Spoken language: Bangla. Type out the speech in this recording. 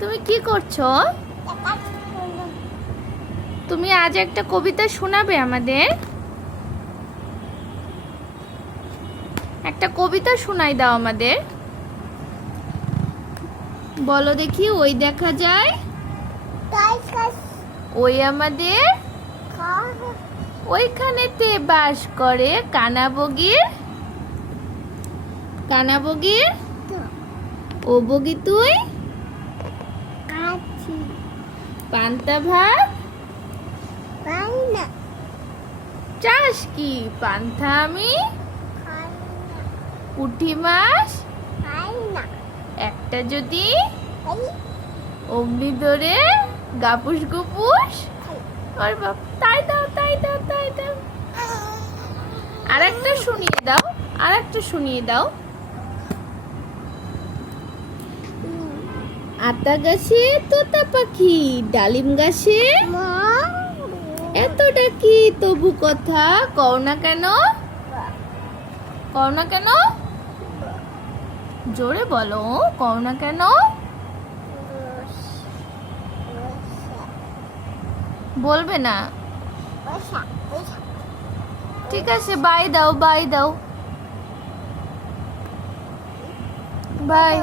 তুমি কি করছো? তুমি আজ একটা কবিতা শোনাবে আমাদের? একটা কবিতা শোনাই দাও আমাদের। বলো দেখি। ওই দেখা যায়, ওই আমাদের, ওইখানেতে বাস করে কানাবগির, কানাবগির ও বগি তুই পান্তা ভাত চাস কি? পান্তা আমি পুঁটি মাছ একটা যদি অগ্নি ধরে গাপুস গুপুস। ওর বাপ, তাই দাও তাই দাও তাই দাও। আর একটা শুনিয়ে দাও, আর একটা শুনিয়ে দাও। আতা গাছে তোতা পাখি, ডালিম গাছে এত ডাকি তবু কথা কও না কেন? কও না কেন? জোরে বলো, কও না কেন? বলবে না? ঠিক আছে, বাই দাও, বাই দাও, বাই।